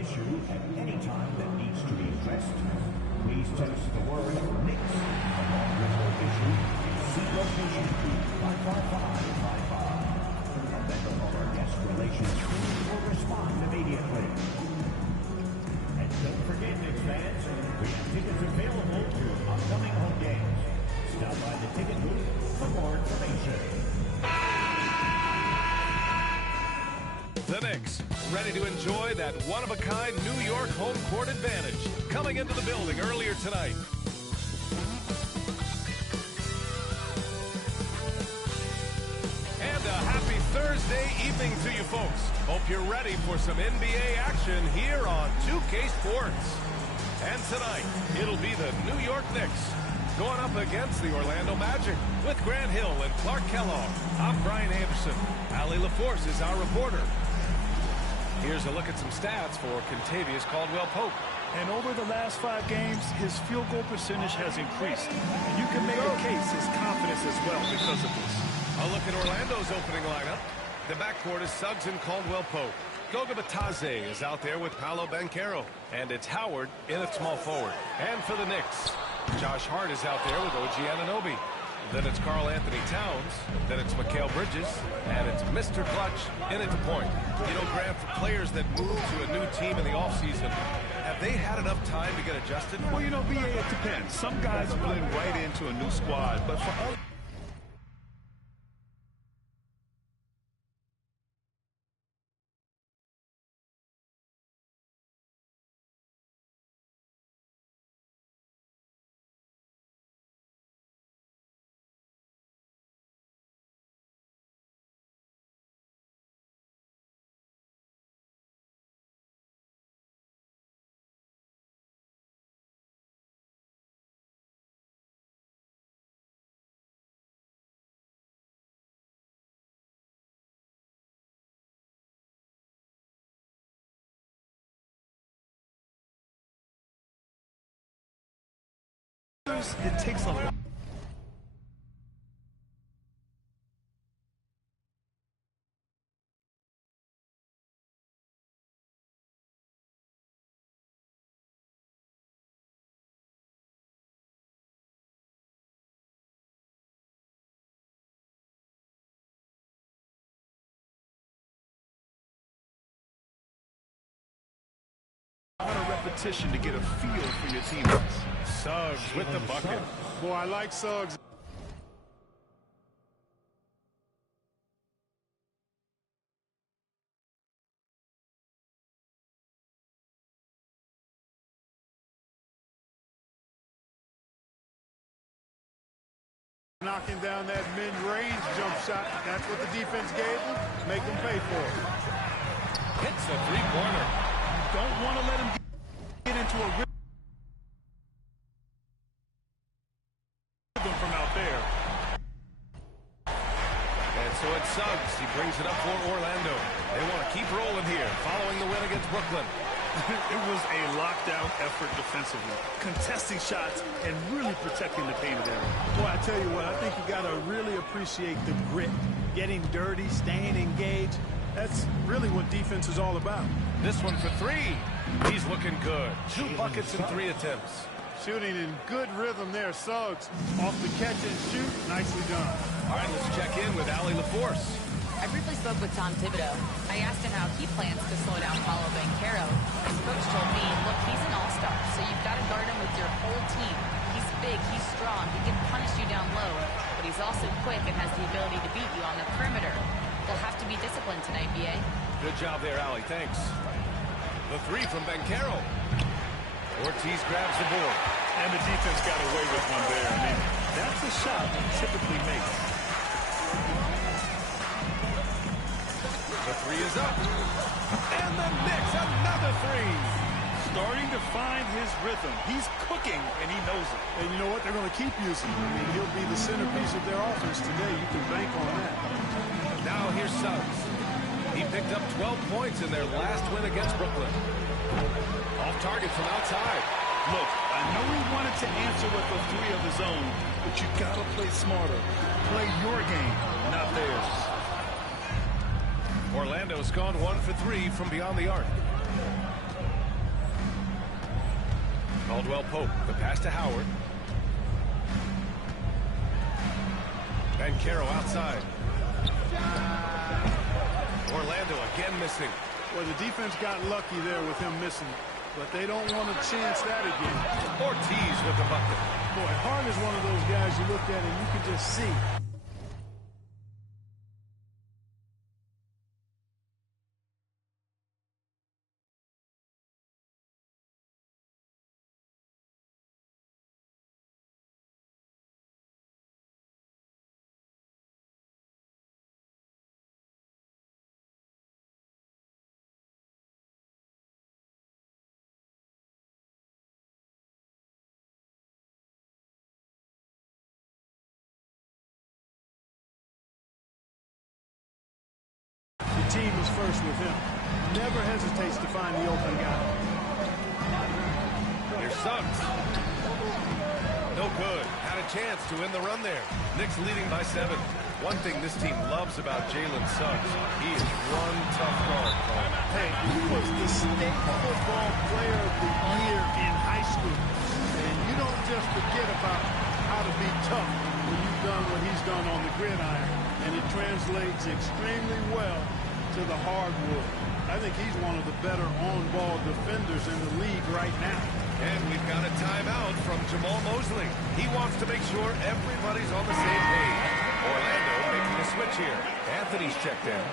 issue at any time that needs to be addressed, please text the word Knicks along with your issue to C location 55555. A member of our guest relations team will respond immediately. And don't forget, Knicks fans, we have tickets available to upcoming home games. Stop by the ticket booth for more information. The Knicks, ready to enjoy that one-of-a-kind New York home court advantage, coming into the building earlier tonight. And a happy Thursday evening to you folks. Hope you're ready for some NBA action here on 2K Sports. And tonight, it'll be the New York Knicks going up against the Orlando Magic with Grant Hill and Clark Kellogg. I'm Brian Anderson. Allie LaForce is our reporter. Here's a look at some stats for Kentavious Caldwell-Pope. And over the last 5 games, his field goal percentage has increased. And you can make a case his confidence as well because of this. A look at Orlando's opening lineup. The backcourt is Suggs and Caldwell-Pope. Goga Bitadze is out there with Paolo Banchero. And it's Howard in at small forward. And for the Knicks, Josh Hart is out there with OG Anunoby. Then it's Karl Anthony Towns. Then it's Mikal Bridges. And it's Mr. Clutch in at the point. You know, Grant, for players that move to a new team in the offseason, have they had enough time to get adjusted? Well, you know, BA, it depends. Some guys blend right into a new squad, but for others, it takes a lot. Repetition to get a feel for your teammates. Suggs with the bucket. Boy, I like Suggs. Knocking down that mid-range jump shot. That's what the defense gave him. Make him pay for it. Hits a three-pointer. Don't want to let him get into a rhythm from out there. And so it's Suggs. He brings it up for Orlando. They want to keep rolling here following the win against Brooklyn. It was a lockdown effort defensively, contesting shots and really protecting the painted area. Boy, I tell you what, I think you got to really appreciate the grit, getting dirty, staying engaged. That's really what defense is all about. This one for 3. He's looking good. 2 buckets and 3 attempts. Shooting in good rhythm there. Suggs off the catch and shoot. Nicely done. All right, let's check in with Allie LaForce. I briefly spoke with Tom Thibodeau. I asked him how he plans to slow down Paolo Banchero. His coach told me, look, he's an all-star, so you've got to guard him with your whole team. He's big, he's strong, he can punish you down low, but he's also quick and has the ability to beat you on the perimeter. We'll have to be disciplined tonight, B.A. Good job there, Allie. Thanks. The 3 from Banchero. Ortiz grabs the board. And the defense got away with one there. I mean, that's a shot he typically makes. The 3 is up. And the Knicks, another 3. Starting to find his rhythm. He's cooking, and he knows it. And you know what? They're going to keep using him. I mean, he'll be the centerpiece of their offense today. You can bank on that. Now here's Suggs. He picked up 12 points in their last win against Brooklyn. Off target from outside. Look, I know he wanted to answer with a 3 of his own, but you got to play smarter. Play your game, not theirs. Orlando's gone 1 for 3 from beyond the arc. Caldwell Pope, the pass to Howard. Banchero outside. Orlando again missing. Well, the defense got lucky there with him missing, but they don't want to chance that again. Ortiz with the bucket. Boy, Hart is one of those guys you look at and you can just see. Team is first with him. Never hesitates to find the open guy. Here's Suggs. No good. Had a chance to win the run there. Knicks leading by 7. One thing this team loves about Jalen Suggs, he is one tough guard. Hey, he was the state football player of the year in high school. And you don't just forget about how to be tough when you've done what he's done on the gridiron. And it translates extremely well to the hardwood. I think he's one of the better on-ball defenders in the league right now. And we've got a timeout from Jamal Mosley. He wants to make sure everybody's on the same page. Orlando making a switch here. Anthony's checked in.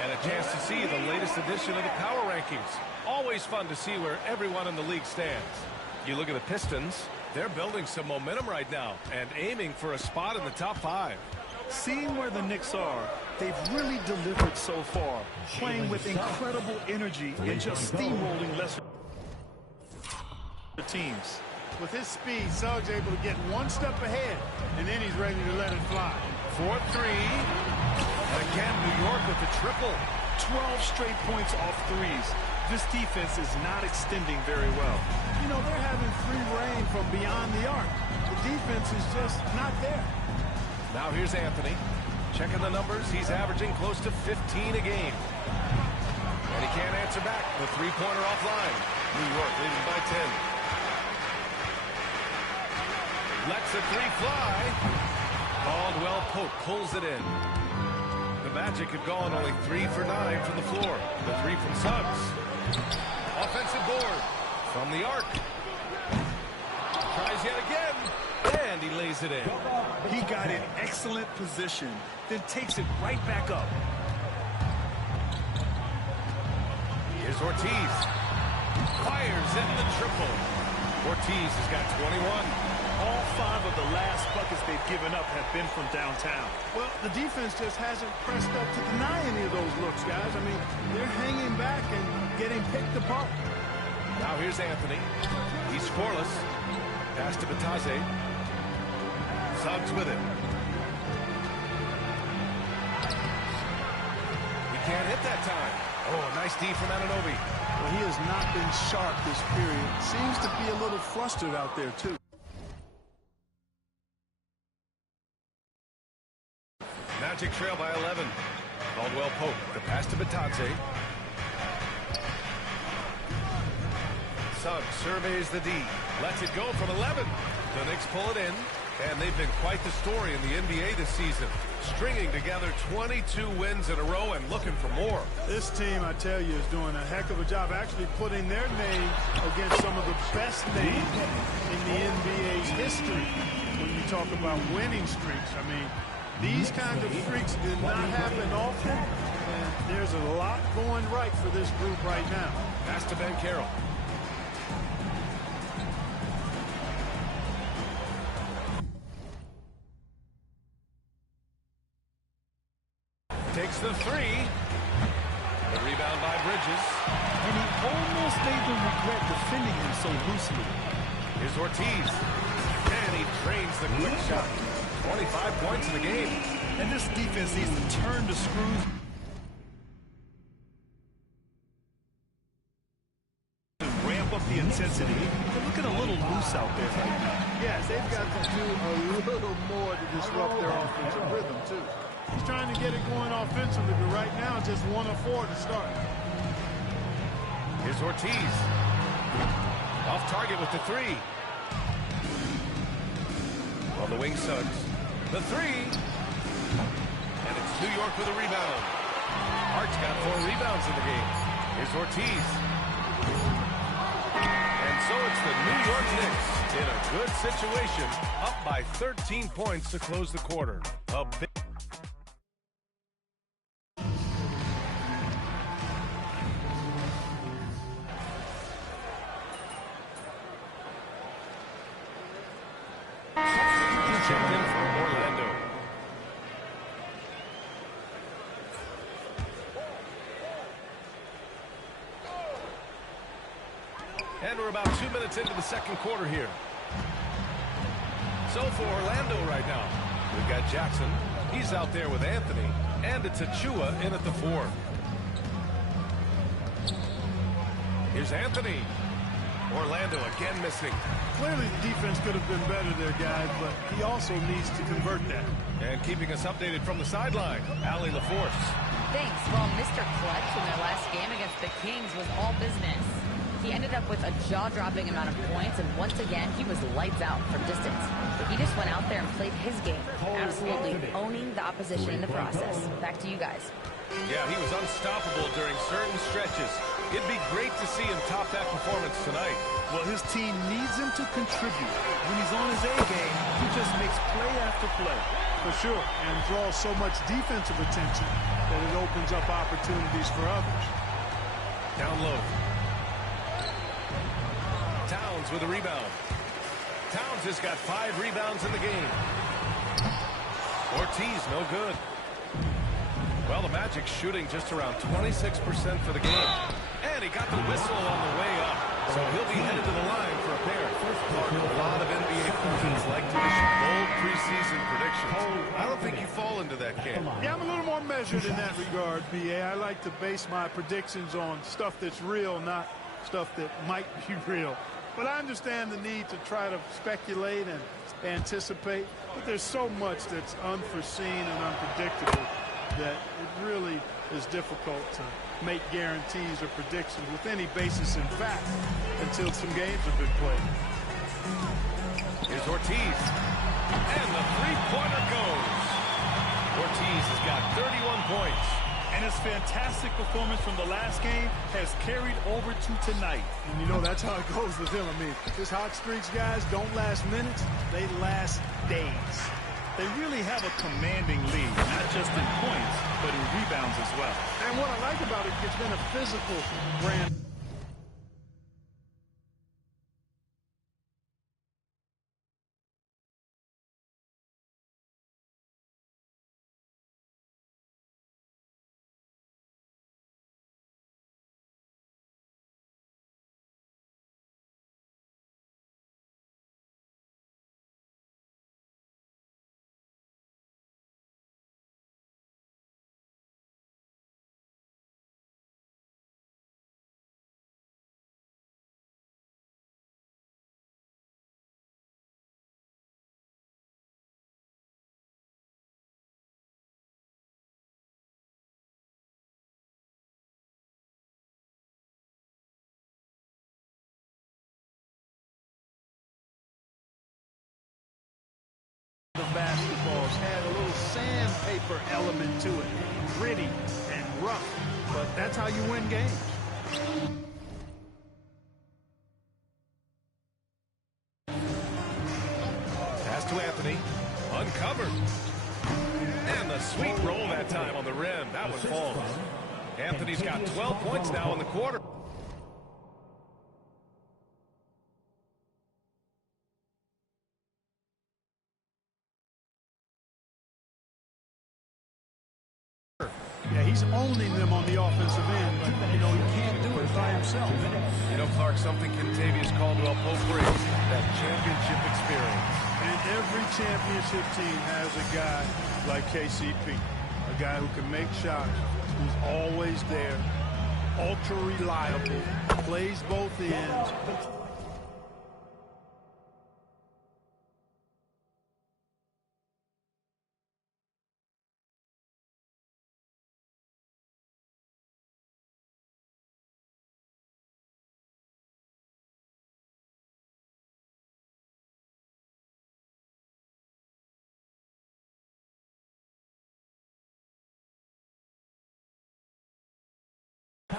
And a chance to see the latest edition of the power rankings. Always fun to see where everyone in the league stands. You look at the Pistons, they're building some momentum right now and aiming for a spot in the top 5. Seeing where the Knicks are, they've really delivered so far, playing with incredible energy and just steamrolling lesser teams. With his speed, Suggs able to get one step ahead, and then he's ready to let it fly. 4-3. Again, New York with the triple. 12 straight points off threes. This defense is not extending very well. You know, they're having free reign from beyond the arc. The defense is just not there. Now here's Anthony. Checking the numbers. He's averaging close to 15 a game. And he can't answer back. The three-pointer offline. New York leading by 10. Lets a three fly. Caldwell Pope pulls it in. The Magic have gone only 3 for 9 from the floor. The three from Suggs. Offensive board from the arc. Tries yet again. And he lays it in. He got in excellent position, then takes it right back up. Here's Ortiz. Fires in the triple. Ortiz has got 21. All 5 of the last buckets they've given up have been from downtown. Well, the defense just hasn't pressed up to deny any of those looks, guys. I mean, they're hanging back and getting picked apart. Now here's Anthony. He's scoreless. Pass to Bataze. Suggs with it. He can't hit that time. Oh, a nice D from Anunoby. Well, he has not been sharp this period. Seems to be a little flustered out there, too. Magic trail by 11. Caldwell Pope, the pass to Bataze. Suggs surveys the D. Lets it go from 11. The Knicks pull it in. And they've been quite the story in the NBA this season. Stringing together 22 wins in a row and looking for more. This team, I tell you, is doing a heck of a job actually putting their name against some of the best names in the NBA's history. When you talk about winning streaks, I mean, these kinds of freaks did not happen often. And there's a lot going right for this group right now. Pass to Banchero. Takes the three. The rebound by Bridges. And he almost made them regret defending him so loosely. Here's Ortiz. And he drains the quick shot. 25 points in the game. And this defense needs to turn the screws and ramp up the intensity. They're looking a little loose out there right now. Yes, they've got to do a little more to disrupt their offensive rhythm, too. He's trying to get it going offensively, but right now just 1 of 4 to start. Here's Ortiz. Off target with the three. On the wing, Suggs. The three. And it's New York with a rebound. Hart's got 4 rebounds in the game. Here's Ortiz. And so it's the New York Knicks in a good situation, up by 13 points to close the quarter. A big checked in for Orlando. And we're about 2 minutes into the second quarter here. So for Orlando right now, we've got Jackson. He's out there with Anthony. And it's Achua in at the 4. Here's Anthony. Orlando again missing. Clearly the defense could have been better there, guys, but he also needs to convert that. And keeping us updated from the sideline, Allie LaForce. Thanks. Well, Mr. Clutch in their last game against the Kings was all business. He ended up with a jaw-dropping amount of points, and once again, he was lights out from distance. He just went out there and played his game, absolutely owning the opposition in the process. Back to you guys. Yeah, he was unstoppable during certain stretches. It'd be great to see him top that performance tonight. Well, his team needs him to contribute. When he's on his A game, he just makes play after play. For sure, and draws so much defensive attention that it opens up opportunities for others. Down low. Towns with a rebound. Towns has got 5 rebounds in the game. Ortiz, no good. Well, the Magic shooting just around 26% for the game. And he got the whistle on the way up. So he'll be headed to the line for a pair. A lot of NBA players like to issue bold preseason predictions. I don't think you fall into that camp. Yeah, I'm a little more measured in that regard, B.A. I like to base my predictions on stuff that's real, not stuff that might be real. But I understand the need to try to speculate and anticipate. But there's so much that's unforeseen and unpredictable that it really is difficult to make guarantees or predictions with any basis in fact until some games have been played. Here's Ortiz. And the three-pointer goes. Ortiz has got 31 points. And his fantastic performance from the last game has carried over to tonight. And you know, that's how it goes with him. I mean, his hot streaks, guys, don't last minutes. They last days. They really have a commanding lead, not just in points, but in rebounds as well. And what I like about it, it's been a physical brand. The basketballs had a little sandpaper element to it, gritty and rough, but that's how you win games. Pass to Anthony. Uncovered. And the sweet roll that time on the rim. That one falls. Anthony's got 12 points now in the quarter. Yeah, he's owning them on the offensive end, but, you know, he can't do it by himself. You know, Clark, something Kentavious Caldwell Pope brings, that championship experience. And every championship team has a guy like KCP, a guy who can make shots, who's always there, ultra reliable, plays both ends.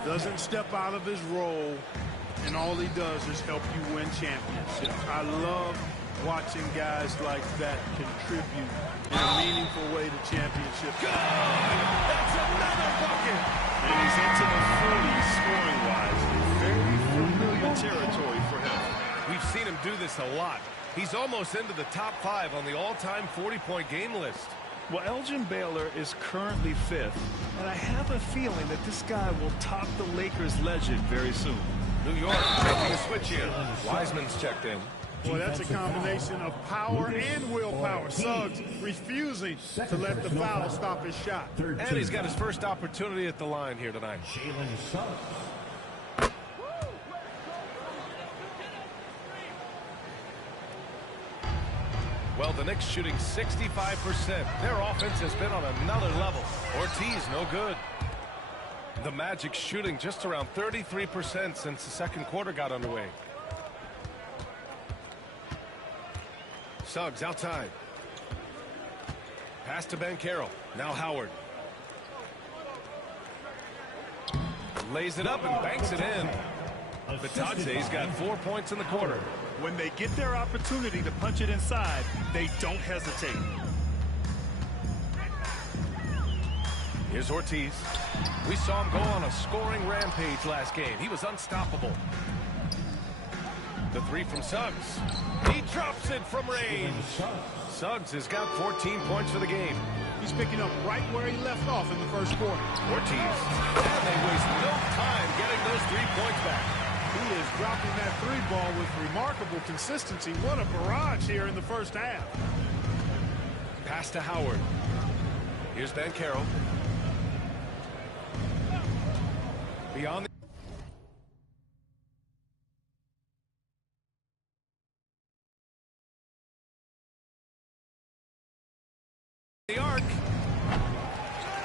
Doesn't step out of his role, and all he does is help you win championships. I love watching guys like that contribute in a meaningful way to championships. Good! That's another bucket! And he's into the 40s scoring-wise. Very familiar territory for him. We've seen him do this a lot. He's almost into the top 5 on the all-time 40-point game list. Well, Elgin Baylor is currently 5th, and I have a feeling that this guy will top the Lakers legend very soon. New York making a switch here. Wiseman's checked in. Boy, that's a combination of power and willpower. Suggs refusing to let the foul stop his shot. And he's got his first opportunity at the line here tonight. Jalen Suggs. Well, the Knicks shooting 65%. Their offense has been on another level. Ortiz, no good. The Magic shooting just around 33% since the second quarter got underway. Suggs outside. Pass to Banchero. Now Howard. Lays it up and banks it in. Bataze's got 4 points in the quarter. When they get their opportunity to punch it inside, they don't hesitate. Here's Ortiz. We saw him go on a scoring rampage last game. He was unstoppable. The 3 from Suggs. He drops it from range. Suggs has got 14 points for the game. He's picking up right where he left off in the first quarter. Ortiz. And they waste no time getting those 3 points back. He is dropping that 3-ball with remarkable consistency. What a barrage here in the first half. Pass to Howard. Here's Banchero. Beyond the arc.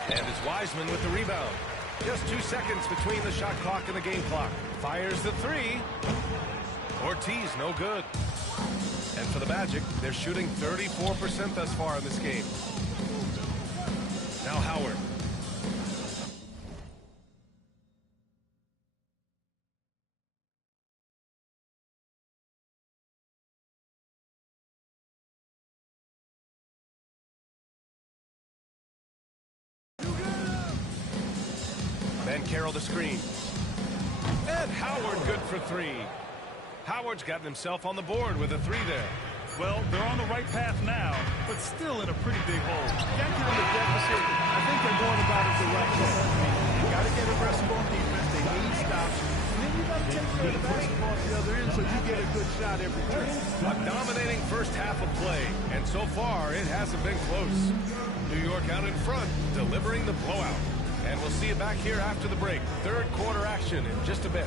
And it's Wiseman with the rebound. Just 2 seconds between the shot clock and the game clock. Fires the 3. Ortiz, no good. And for the Magic, they're shooting 34% thus far in this game. Now Howard. Banchero the screen. And Howard good for 3. Howard's gotten himself on the board with a 3 there. Well, they're on the right path now, but still in a pretty big hole. That kind of deficit, I think they're going about it the right way. You got to get aggressive on defense. They need stops. And then you got to take care of the basketball at the other end so you get a good shot every turn. A dominating first half of play, and so far it hasn't been close. New York out in front, delivering the blowout. And we'll see you back here after the break. Third quarter action in just a bit.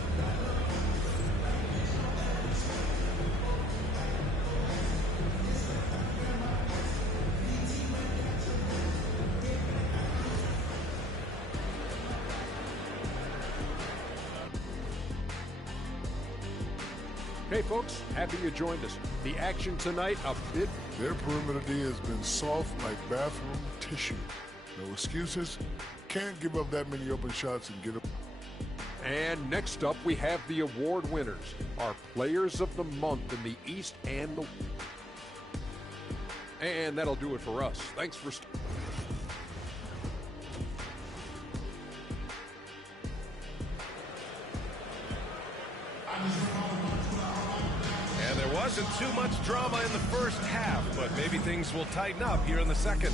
Hey folks, happy you joined us. The action tonight, a bit. Their perimeter D has been soft like bathroom tissue. No excuses. Can't give up that many open shots and get them. And next up, we have the award winners, our players of the month in the East and the... And that'll do it for us. Thanks for... And there wasn't too much drama in the first half, but maybe things will tighten up here in the second.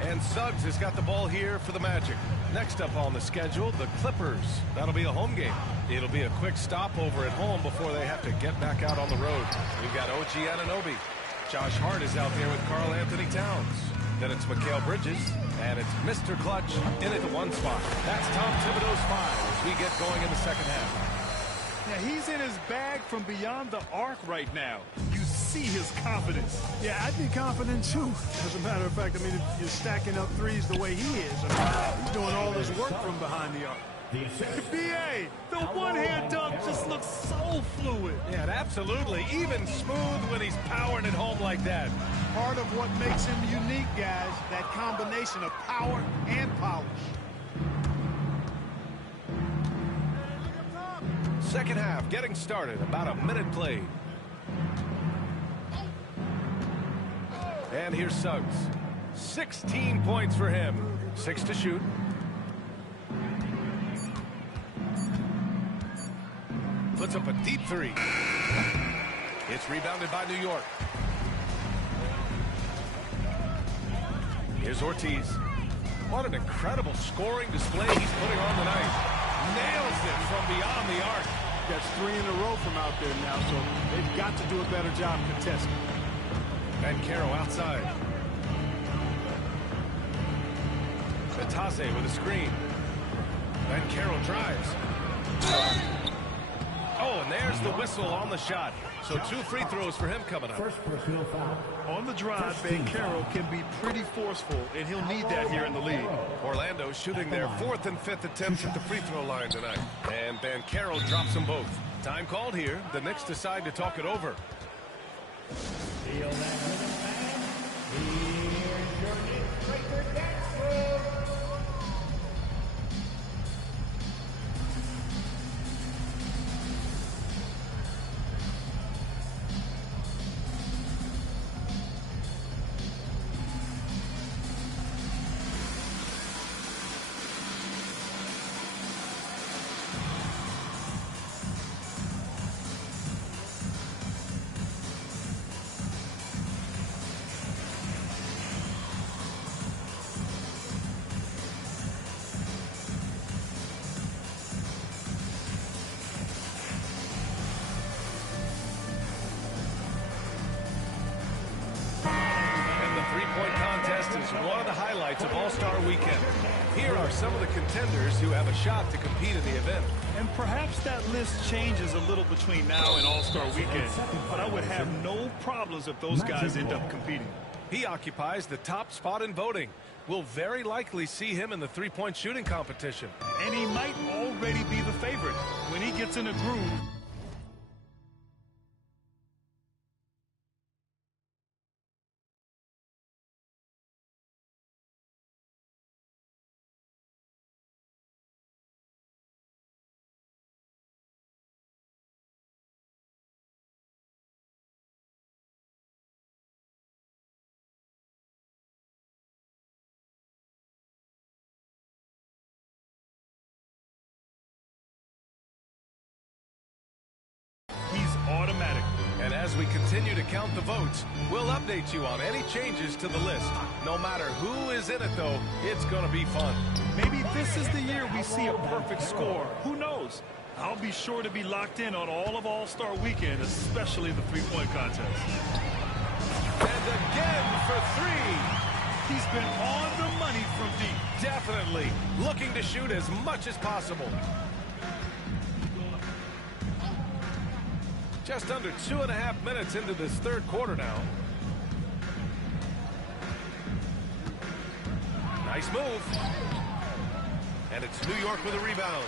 And Suggs has got the ball here for the Magic. Next up on the schedule, the Clippers. That'll be a home game. It'll be a quick stopover at home before they have to get back out on the road. We've got OG Anunoby. Josh Hart is out there with Karl Anthony Towns. Then it's Mikal Bridges, and it's Mr. Clutch in at the 1 spot. That's Tom Thibodeau's 5 as we get going in the second half. Yeah, he's in his bag from beyond the arc right now. You see his confidence. Yeah, I'd be confident too. As a matter of fact, I mean, if you're stacking up threes the way he is, I mean, he's doing all his work from behind the arc. BA, the one-hand dunk just looks so fluid. Yeah, absolutely. Even smooth when he's powering it home like that. Part of what makes him unique, guys, that combination of power and polish. Second half getting started. About a minute played. And here's Suggs. 16 points for him. 6 to shoot. Puts up a deep three. It's rebounded by New York. Here's Ortiz. What an incredible scoring display he's putting on tonight. Nails it from beyond the arc. That's 3 in a row from out there now, so they've got to do a better job contesting. Banchero outside. Batase with a screen. Banchero drives. Oh, and there's the whistle on the shot. So 2 free throws for him coming up. First personal foul. On the drive, Banchero can be pretty forceful, and he'll need that here in the league. Orlando shooting their 4th and 5th attempts at the free throw line tonight. And Banchero drops them both. Time called here. The Knicks decide to talk it over. Feel that rhythm, fans? Here's your Knicks breaker dance move. One of the highlights of All-Star Weekend. Here are some of the contenders who have a shot to compete in the event. And perhaps that list changes a little between now and All-Star Weekend, but I would have no problems if those guys end up competing. He occupies the top spot in voting. We'll very likely see him in the three-point shooting competition. And he might already be the favorite when he gets in a groove. Automatic. And as we continue to count the votes, we'll update you on any changes to the list. No matter who is in it, though, it's going to be fun. Maybe this is the year we see a perfect score. Who knows? I'll be sure to be locked in on all of All-Star Weekend, especially the three-point contest. And again for 3. He's been on the money from deep. Definitely looking to shoot as much as possible. Just under 2.5 minutes into this third quarter now. Nice move. And it's New York with a rebound.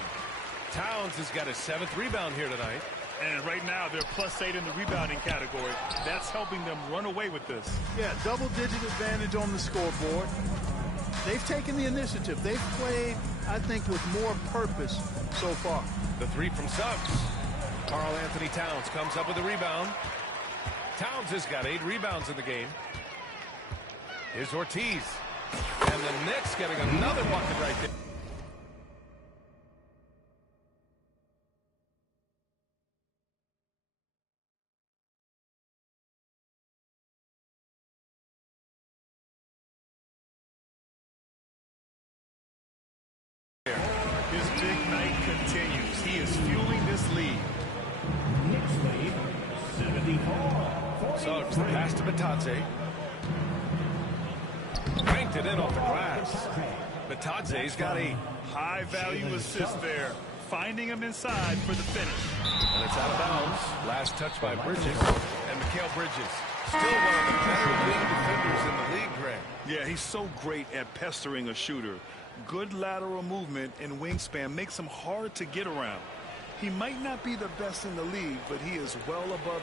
Towns has got his 7th rebound here tonight. And right now they're +8 in the rebounding category. That's helping them run away with this. Yeah, double-digit advantage on the scoreboard. They've taken the initiative. They've played, I think, with more purpose so far. The 3 from Suggs. Karl-Anthony Towns comes up with a rebound. Towns has got 8 rebounds in the game. Here's Ortiz. And the Knicks getting another bucket right there. His big night continues. He is fueling this lead. Knicks lead 74. Suggs, the pass to Batadze. Banked it in off the glass. Batadze's got 8. High-value assist there. Finding him inside for the finish. And it's out of bounds. Last touch by Bridges. And Mikal Bridges. Still one of the better wing defenders in the league, Greg. Yeah, he's so great at pestering a shooter. Good lateral movement and wingspan makes him hard to get around. He might not be the best in the league, but he is well above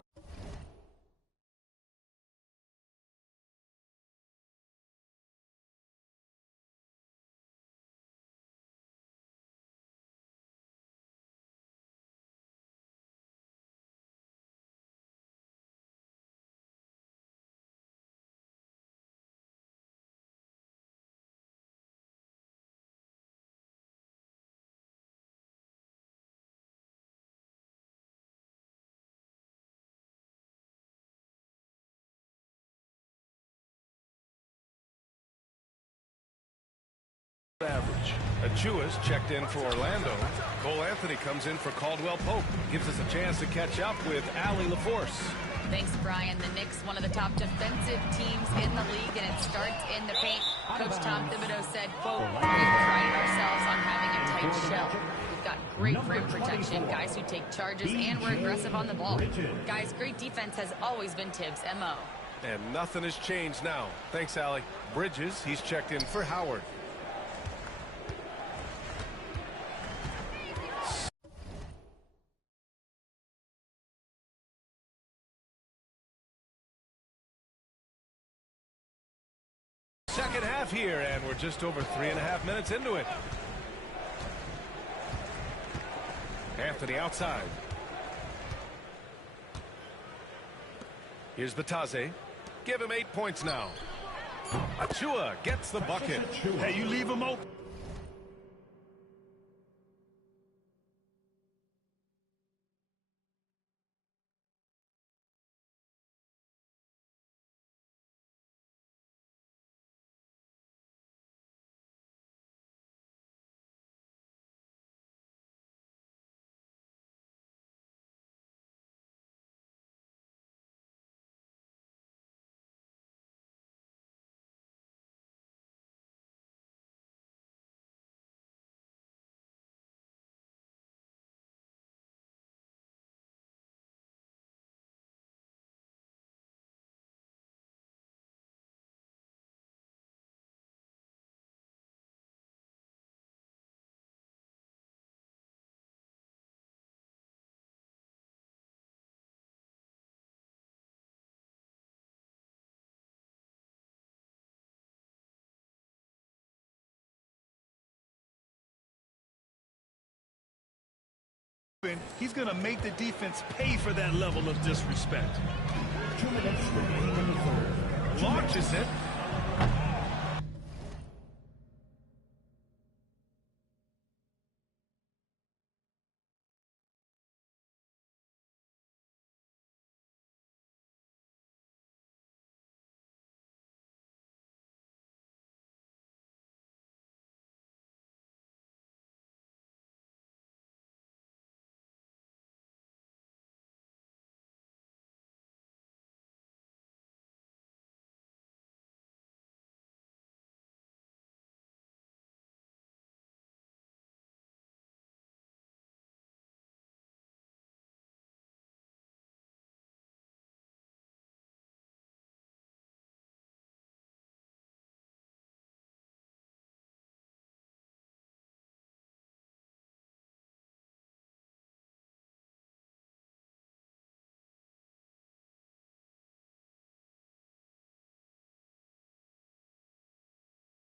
bench. Achua's checked in for Orlando. Cole Anthony comes in for Caldwell Pope. Gives us a chance to catch up with Allie LaForce. Thanks, Brian. The Knicks, one of the top defensive teams in the league, and it starts in the paint. Coach Tom Thibodeau said, quote, "We pride ourselves on having a tight shell. We've got great rim protection, guys who take charges, and we're aggressive on the ball. Guys, great defense has always been Tibbs' MO." And nothing has changed now. Thanks, Allie. Bridges, he's checked in for Howard. Second half here, and we're just over 3.5 minutes into it. Anthony outside. Here's Batase. Give him 8 points now. Achua gets the bucket. Hey, you leave him open. He's going to make the defense pay for that level of disrespect. 2 minutes remaining in the third. Launches it.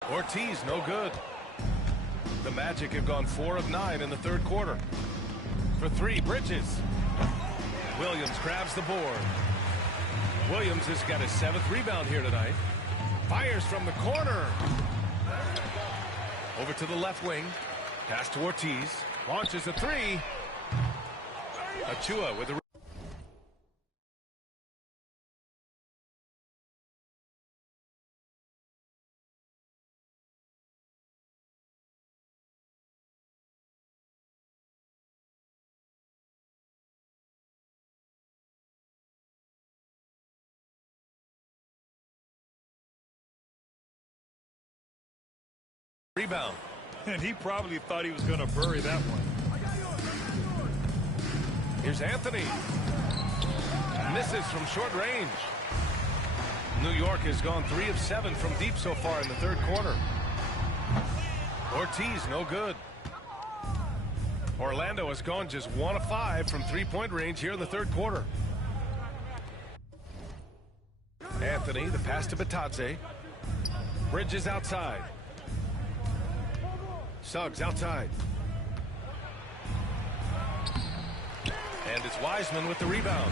Ortiz, no good. The Magic have gone 4 of 9 in the third quarter. For 3, Bridges. Williams grabs the board. Williams has got his 7th rebound here tonight. Fires from the corner. Over to the left wing. Pass to Ortiz. Launches a 3. Achua with the rebound. And he probably thought he was going to bury that one. Here's Anthony. Misses from short range. New York has gone 3 of 7 from deep so far in the third quarter. Ortiz, no good. Orlando has gone just 1 of 5 from three-point range here in the third quarter. Anthony, the pass to Batadze. Bridges outside. Suggs outside. And it's Wiseman with the rebound.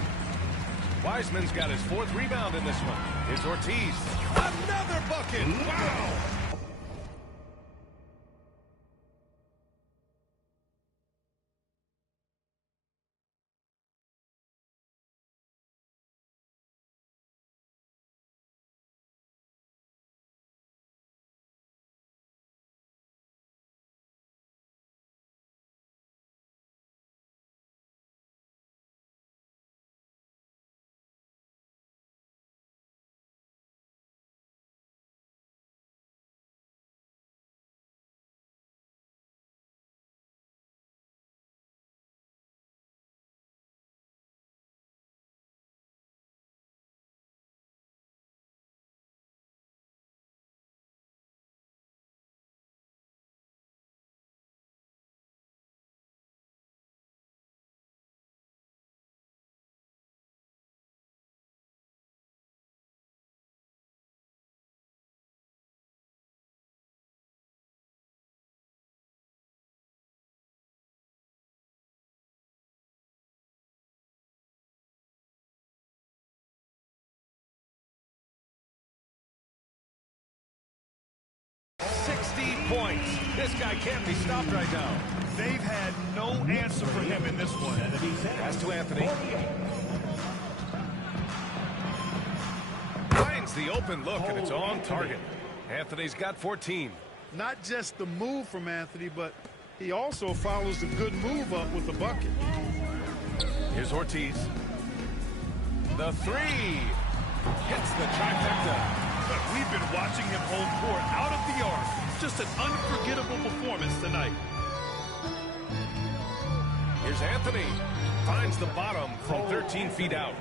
Wiseman's got his 4th rebound in this one. Here's Ortiz. Another bucket! Wow! points. This guy can't be stopped right now. They've had no answer for him in this one. Pass to Anthony. Finds the open look, and it's on target. Anthony's got 14. Not just the move from Anthony, but he also follows the good move up with the bucket. Here's Ortiz. The three. Hits the trifecta. But we've been watching him hold court out of the arc. Just an unforgettable performance tonight. Here's Anthony. Finds the bottom from 13 feet out.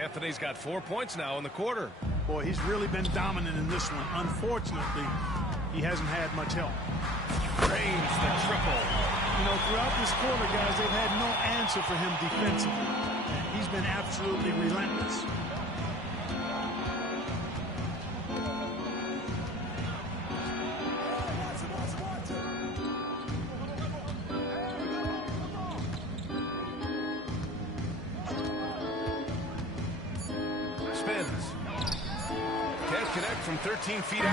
Anthony's got 4 points now in the quarter. Boy, he's really been dominant in this one. Unfortunately, he hasn't had much help. Drains the triple. You know, throughout this quarter, guys, they've had no answer for him defensively. He's been absolutely relentless. Spins. Can't connect from 13 feet out.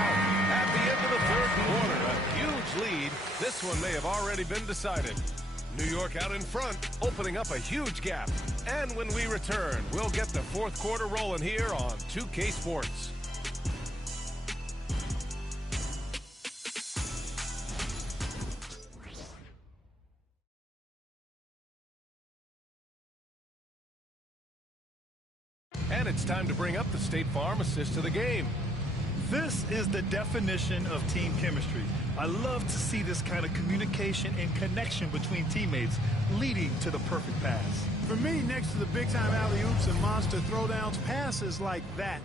At the end of the third quarter, a huge lead. This one may have already been decided. New York out in front, opening up a huge gap. And when we return, we'll get the fourth quarter rolling here on 2K Sports. And it's time to bring up the State Farm assist to the game. This is the definition of team chemistry. I love to see this kind of communication and connection between teammates leading to the perfect pass. For me, next to the big-time alley-oops and monster throwdowns, passes like that.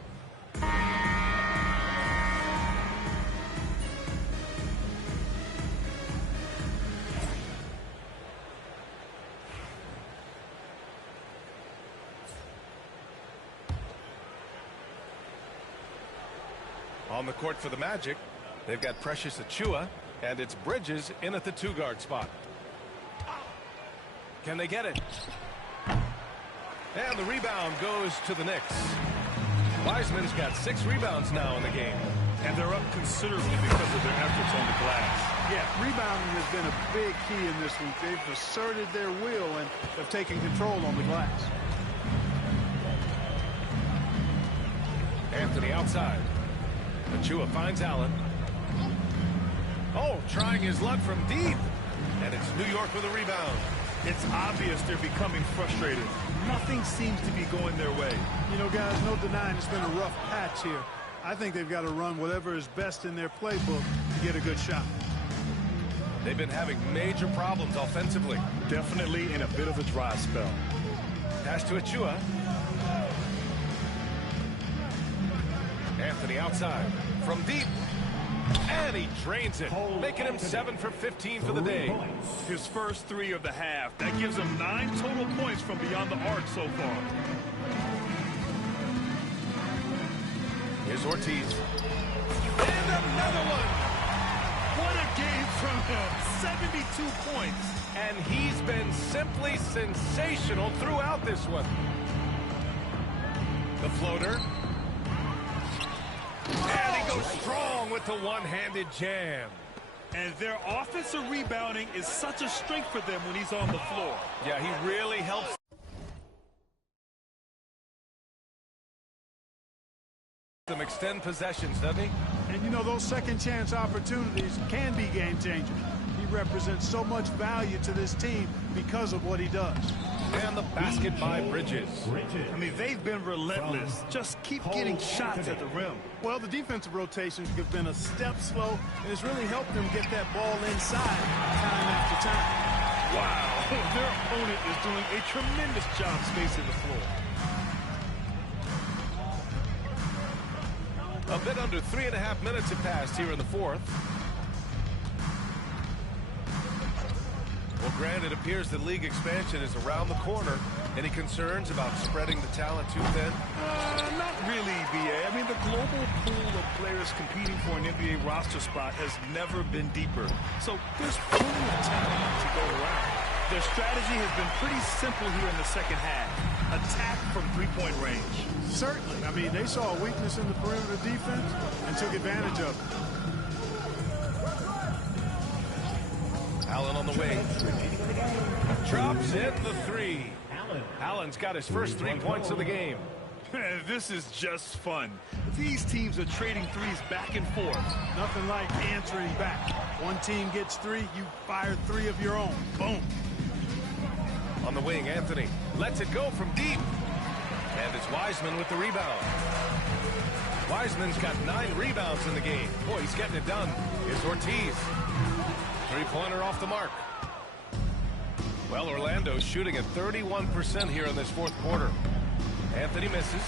On the court for the Magic, they've got Precious Achiuwa, and it's Bridges in at the two-guard spot. Can they get it? And the rebound goes to the Knicks. Wiseman's got 6 rebounds now in the game. And they're up considerably because of their efforts on the glass. Yeah, rebounding has been a big key in this one. They've asserted their will and have taken control on the glass. Anthony outside. Achiuwa finds Allen. Oh, trying his luck from deep. And it's New York with a rebound. It's obvious they're becoming frustrated. Nothing seems to be going their way. You know, guys, no denying it's been a rough patch here. I think they've got to run whatever is best in their playbook to get a good shot. They've been having major problems offensively. Definitely in a bit of a dry spell. Pass to Achiuwa. Anthony outside from deep. And he drains it, making him 7 for 15 for the day. His first 3 of the half. That gives him 9 total points from beyond the arc so far. Here's Ortiz. And another one. What a game from him. 72 points. And he's been simply sensational throughout this one. The floater. And he goes strong with the one-handed jam. And their offensive rebounding is such a strength for them when he's on the floor. Yeah, he really helps them extend possessions, doesn't he? And, you know, those second-chance opportunities can be game-changers. He represents so much value to this team because of what he does. And the basket by Bridges. I mean, they've been relentless. Just keep getting shots at the rim. Well, the defensive rotations have been a step slow, and it's really helped them get that ball inside time after time. Wow, their opponent is doing a tremendous job spacing the floor. A bit under 3.5 minutes have passed here in the fourth. Well, Grant, it appears that league expansion is around the corner. Any concerns about spreading the talent too thin? Not really, B.A. I mean, the global pool of players competing for an NBA roster spot has never been deeper. So there's plenty of talent to go around. Their strategy has been pretty simple here in the second half. Attack from three-point range. Certainly. I mean, they saw a weakness in the perimeter defense and took advantage of it. the wing. Drops it, the three. Allen's got his first 3 points of the game. This is just fun. These teams are trading threes back and forth. Nothing like answering back. One team gets 3, you fire 3 of your own. Boom. On the wing, Anthony lets it go from deep. And it's Wiseman with the rebound. Wiseman's got 9 rebounds in the game. Boy, he's getting it done. Here's Ortiz. Three-pointer off the mark. Well, Orlando's shooting at 31% here in this fourth quarter. Anthony misses.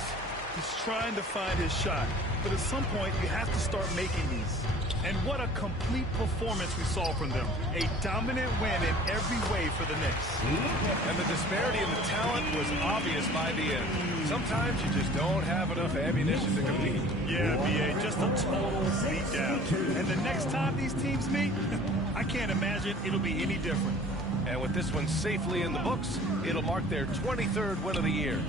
He's trying to find his shot, but at some point you have to start making these. And what a complete performance we saw from them. A dominant win in every way for the Knicks. And the disparity in the talent was obvious by the end. Sometimes you just don't have enough ammunition to compete. Yeah, B.A., just a total beatdown. And the next time these teams meet, I can't imagine it'll be any different. And with this one safely in the books, it'll mark their 23rd win of the year.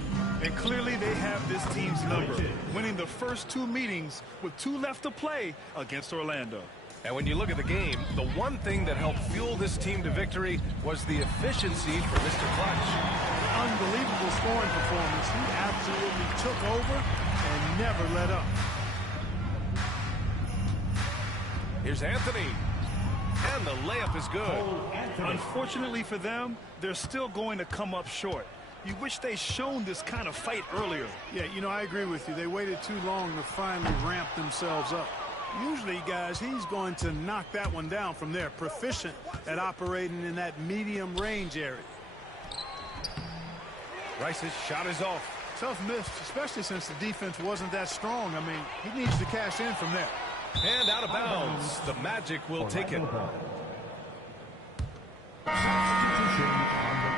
And clearly they have this team's number, winning the first 2 meetings with 2 left to play against Orlando. And when you look at the game, the one thing that helped fuel this team to victory was the efficiency for Mr. Clutch. Unbelievable scoring performance. He absolutely took over and never let up. Here's Anthony. And the layup is good. Unfortunately for them, they're still going to come up short. You wish they'd shown this kind of fight earlier. Yeah, you know, I agree with you. They waited too long to finally ramp themselves up. Usually, guys, he's going to knock that one down from there. Proficient at operating in that medium range area. Rice's shot is off. Tough miss, especially since the defense wasn't that strong. I mean, he needs to cash in from there. And out of bounds. The Magic will take it. Substitution on the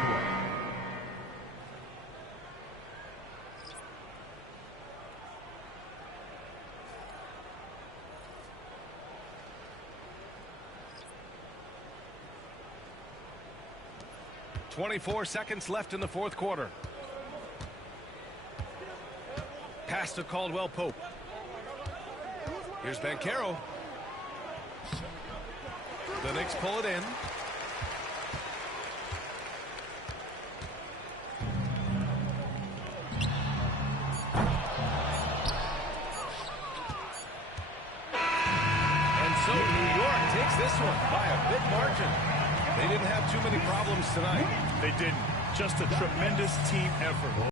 court. .24 seconds left in the fourth quarter. Pass to Caldwell Pope. Here's Banchero. The Knicks pull it in. And so New York takes this one by a big margin. They didn't have too many problems tonight. They didn't. Just a tremendous team effort.